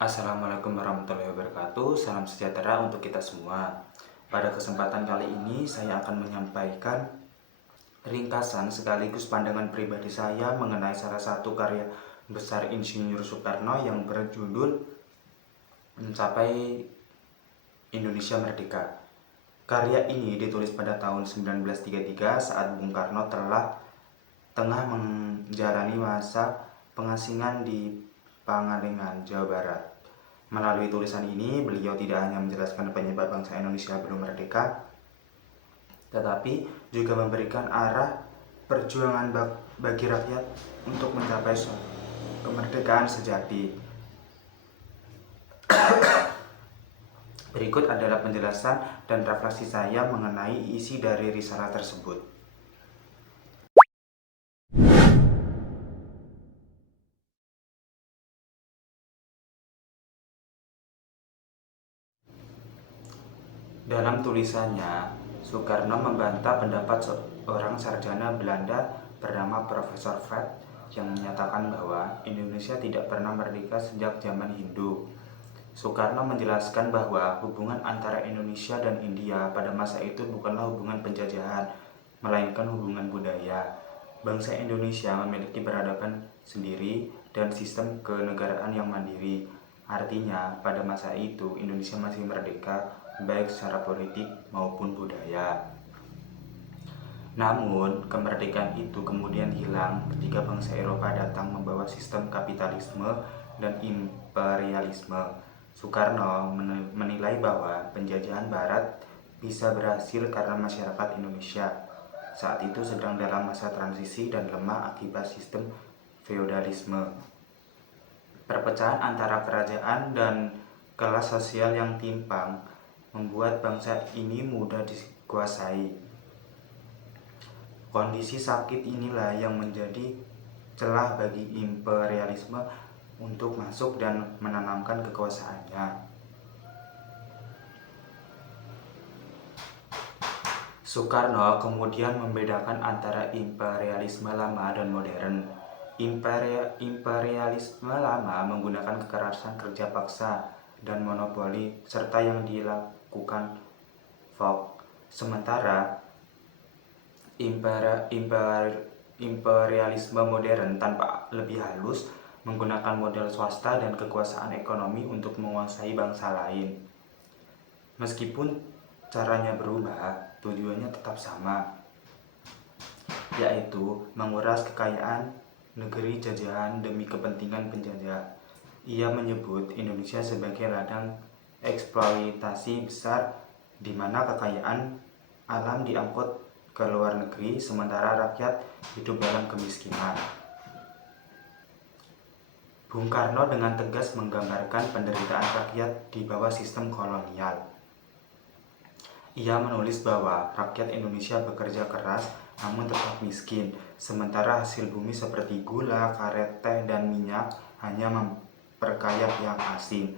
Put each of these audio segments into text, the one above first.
Assalamualaikum warahmatullahi wabarakatuh. Salam sejahtera untuk kita semua. Pada kesempatan kali ini saya akan menyampaikan ringkasan sekaligus pandangan pribadi saya mengenai salah satu karya besar Insinyur Soekarno yang berjudul Mencapai Indonesia Merdeka. Karya ini ditulis pada tahun 1933 saat Bung Karno tengah menjalani masa pengasingan di Pangalengan, Jawa Barat. Melalui tulisan ini, beliau tidak hanya menjelaskan penyebab bangsa Indonesia belum merdeka, tetapi juga memberikan arah perjuangan bagi rakyat untuk mencapai kemerdekaan sejati. Berikut adalah penjelasan dan refleksi saya mengenai isi dari risalah tersebut. Dalam tulisannya, Soekarno membantah pendapat seorang sarjana Belanda bernama Profesor Fred yang menyatakan bahwa Indonesia tidak pernah merdeka sejak zaman Hindu. Soekarno menjelaskan bahwa hubungan antara Indonesia dan India pada masa itu bukanlah hubungan penjajahan, melainkan hubungan budaya. Bangsa Indonesia memiliki peradaban sendiri dan sistem kenegaraan yang mandiri. Artinya, pada masa itu Indonesia masih merdeka baik secara politik maupun budaya. Namun, kemerdekaan itu kemudian hilang ketika bangsa Eropa datang membawa sistem kapitalisme dan imperialisme. Soekarno menilai bahwa penjajahan Barat bisa berhasil karena masyarakat Indonesia saat itu sedang dalam masa transisi dan lemah akibat sistem feodalisme. Perpecahan antara kerajaan dan kelas sosial yang timpang membuat bangsa ini mudah dikuasai. Kondisi sakit inilah yang menjadi celah bagi imperialisme untuk masuk dan menanamkan kekuasaannya. Soekarno kemudian membedakan antara imperialisme lama dan modern. Imperialisme lama menggunakan kekerasan kerja paksa dan monopoli serta yang dilakukan Volk. Sementara imperialisme modern tanpa lebih halus menggunakan model swasta dan kekuasaan ekonomi untuk menguasai bangsa lain. Meskipun caranya berubah, tujuannya tetap sama, yaitu menguras kekayaan negeri jajahan demi kepentingan penjajah. Ia menyebut Indonesia sebagai ladang eksploitasi besar di mana kekayaan alam diangkut ke luar negeri sementara rakyat hidup dalam kemiskinan. Bung Karno dengan tegas menggambarkan penderitaan rakyat di bawah sistem kolonial. Ia menulis bahwa rakyat Indonesia bekerja keras namun tetap miskin, sementara hasil bumi seperti gula, karet, teh, dan minyak hanya memperkaya pihak asing.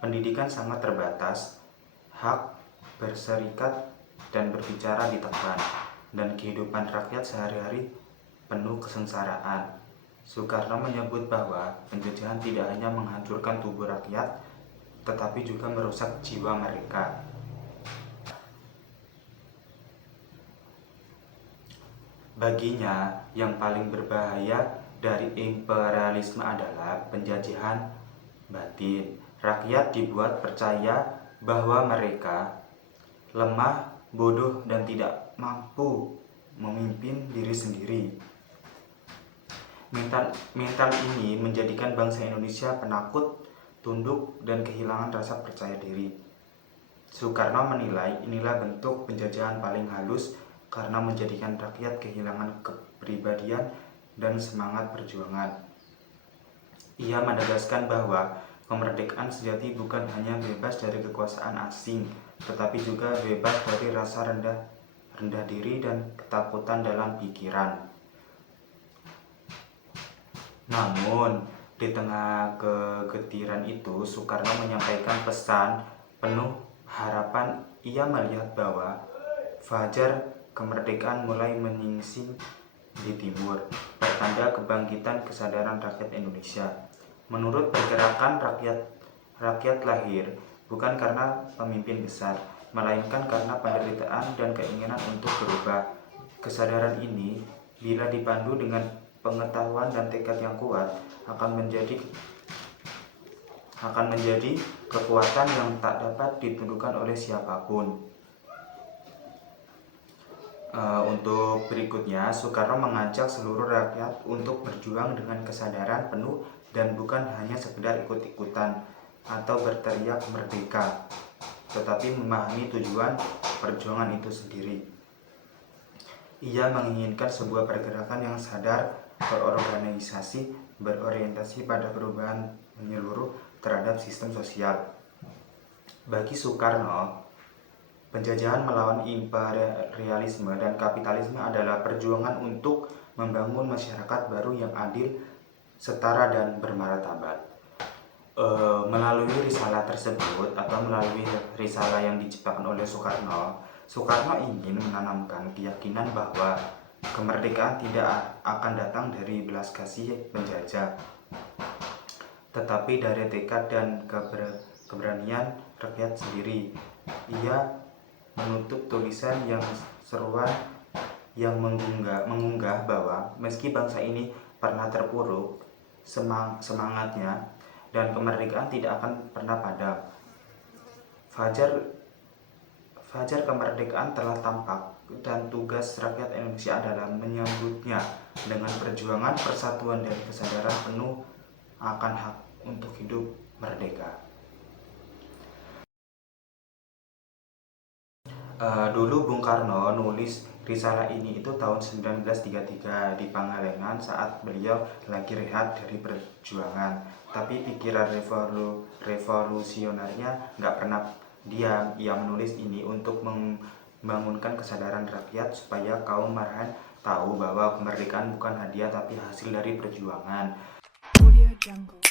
Pendidikan sangat terbatas, hak berserikat dan berbicara ditekan, dan kehidupan rakyat sehari-hari penuh kesengsaraan. Soekarno menyebut bahwa penjajahan tidak hanya menghancurkan tubuh rakyat, tetapi juga merusak jiwa mereka. Baginya, yang paling berbahaya dari imperialisme adalah penjajahan batin. Rakyat dibuat percaya bahwa mereka lemah, bodoh, dan tidak mampu memimpin diri sendiri. Mental ini menjadikan bangsa Indonesia penakut, tunduk, dan kehilangan rasa percaya diri. Soekarno menilai inilah bentuk penjajahan paling halus karena menjadikan rakyat kehilangan kepribadian dan semangat perjuangan. Ia menegaskan bahwa kemerdekaan sejati bukan hanya bebas dari kekuasaan asing, tetapi juga bebas dari rasa rendah diri dan ketakutan dalam pikiran. Namun, di tengah kegetiran itu, Soekarno menyampaikan pesan penuh harapan. Ia melihat bahwa fajar kemerdekaan mulai menyingsing di timur, pertanda kebangkitan kesadaran rakyat Indonesia. Menurut pergerakan rakyat lahir bukan karena pemimpin besar, melainkan karena penderitaan dan keinginan untuk berubah. Kesadaran ini, bila dipandu dengan pengetahuan dan tekad yang kuat, akan menjadi kekuatan yang tak dapat ditundukkan oleh siapapun. Untuk berikutnya, Soekarno mengajak seluruh rakyat untuk berjuang dengan kesadaran penuh dan bukan hanya sekedar ikut-ikutan atau berteriak merdeka, tetapi memahami tujuan perjuangan itu sendiri. Ia menginginkan sebuah pergerakan yang sadar, berorganisasi, berorientasi pada perubahan menyeluruh terhadap sistem sosial. Bagi Soekarno, penjajahan melawan imperialisme dan kapitalisme adalah perjuangan untuk membangun masyarakat baru yang adil, setara, dan bermartabat. Melalui risalah tersebut atau melalui risalah yang diciptakan oleh Soekarno ingin menanamkan keyakinan bahwa kemerdekaan tidak akan datang dari belas kasih penjajah, tetapi dari tekad dan keberanian rakyat sendiri. Ia menutup tulisan yang seruan yang mengunggah bahwa meski bangsa ini pernah terpuruk semangatnya dan kemerdekaan tidak akan pernah padam. Fajar kemerdekaan telah tampak dan tugas rakyat Indonesia adalah menyambutnya dengan perjuangan persatuan dan kesadaran penuh akan hak untuk hidup merdeka. Dulu Bung Karno nulis risalah ini itu tahun 1933 di Pangalengan saat beliau lagi rehat dari perjuangan. Tapi pikiran revolusionernya nggak pernah diam. Ia menulis ini untuk membangunkan kesadaran rakyat supaya kaum marhaen tahu bahwa kemerdekaan bukan hadiah tapi hasil dari perjuangan. Audio Jungle.